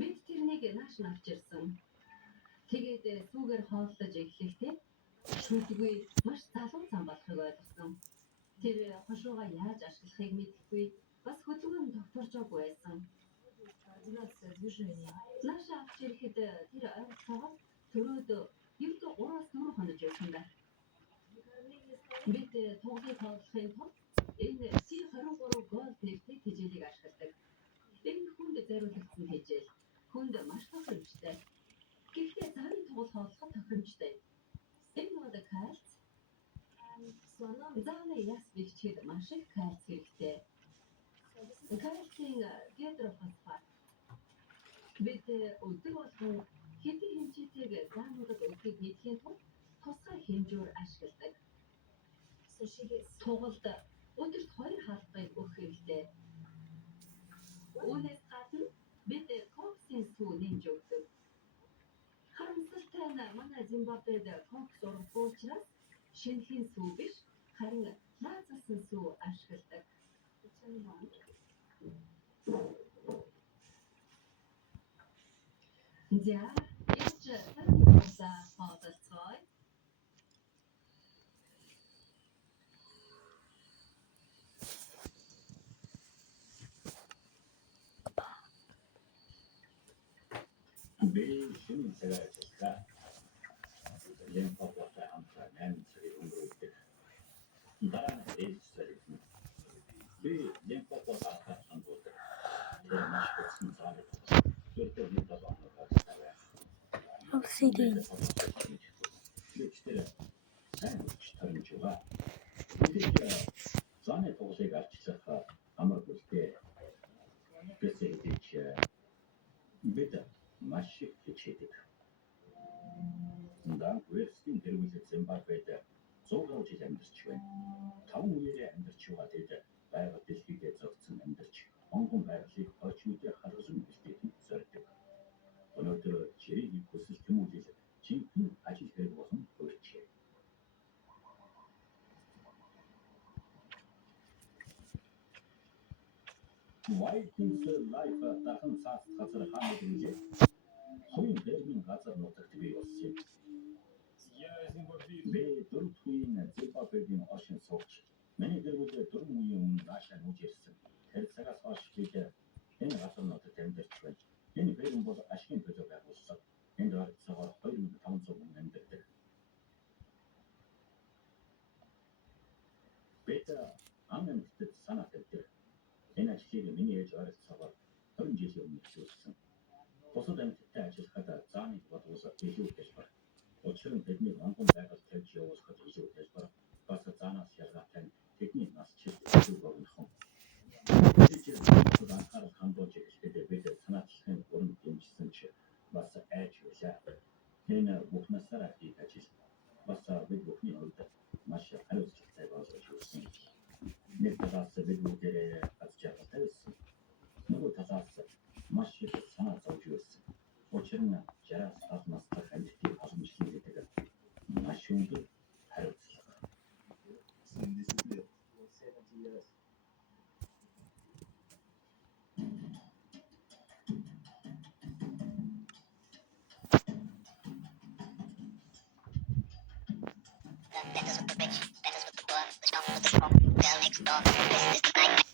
Бид тэрнийг нааш навчирсан. Тэгээд сүүгээр хооллож эхлэхдээ шүлгүй маш залуу зам болохыг ойлгосон. Тэр хошуугаа яаж ашиглахыг мэдэхгүй, бас хөдөлгөөн тогтворжоогүй байсан. Нааш авч ирэхэд тэр ойролцоогоор төрөөд ердөө 3-4 хоног явсан байна. Бид тоглыг тоглохын тулд энэ C23 гол нэртэй тэжээлийг ашигладаг. Энэ хүнд зориулагдсан тэжээл. Хүнд маш тохиромжтой. Гэхдээ цааны тоглол хооллоход тохиромжтой. Энэ бол кальц. Зааны яс бэлчээд маш их кальц хэрэгтэй. Кальцийн гидрофосфат. Бид өдөр болгон хэдийн хэмжээтэйг заануудад өгөхийг мэдхийн тулд тусгай хэмжүүр ашигладаг. Тоглолд өдөрт 2 хаалгыг өгөх хэрэгтэй. Үүнээс гадна бид коксын сүү нэмж өгдөг. Харамсалтай нь манай Зимбабвед кокс ургагүй учраас шинэхэн сүү биш, харин наазалсан сүү ашигладаг. За, яаж таны хоололцгой? 매일 쉬는 제가 있으니까 램퍼보다 항상 냄새를 옮겨올 때 나라는 에이스를 왜 램퍼보다 안 보다 제 맛있고 순수하게 그때 우리가도 안 먹었다고요. Obsidian. 그때 잘 치타는 주가 이제 전에 도시가 치사가 아마 그때 그때 이제 비다 맛이 geçirdik. Bundan West'in dervişe Zimbabwe'de zorluğu zemdirçiwen. Таван үеэрээ амьдарчугаа тэгээд байгаль дэлхийдээ зогцсон амьдарч онгон байгалыг очиудээ харгасан билдээд зорддог. Өнөөдөр чирийг хүсэл тэмүүлэл жинхэнэ ажил хэрэг болсон болчихъя. Vikings life дахин цаас газар хаана гинжээ. Хоёрын дэрмийн газар нутагт бий болсон. Би дөрөвдүгээр Зимбабвегийн оршин суугч. Миний дэрвүүдээ 4 үеийн өмнө наашаа нүүж ирсэн. Тэр цагаас хойш бид энэ газар нутагт амьдарч байна. Энэ бэрэн бол ашигын төлөө байгуулсан. Энд ойролцоогоор 2500 хүн амьдардаг. Бид амнамтд санаатай. Энэ ажлыг миний ээж ойролцоогоор 20 жилийн өмнө эхлүүлсэн. Бусад амьтдтай ажиллахад зааны бодлого илүү хэлбэр. Учир нь бидний онгон байгаль тавьж явуулахад илүү хэлбэр. Бас заанаас ялгаатай тэдний нас чил илүү богинохон. Жижиг анхаарал хандуулж эхлэхдээ бид санаачлахын бүрэн дэмжсэн ч бас айж байлаа. Энэ бүхнээсээ хийх ажил бас бид бүхний хувьд маш хариуцлагатай болж ирсэн. Нэг талаас бид бүгдээрээ аз жаргалтай байсан. Нөгөө талаас маш их санаа зовж байсан. Учир нь 60-70 настай амьтдыг боломжлон гэдэг маш өндөр хариуцлага. Breakfast with the rich, breakfast with the poor, the strong with the small, girl next door. This is the night.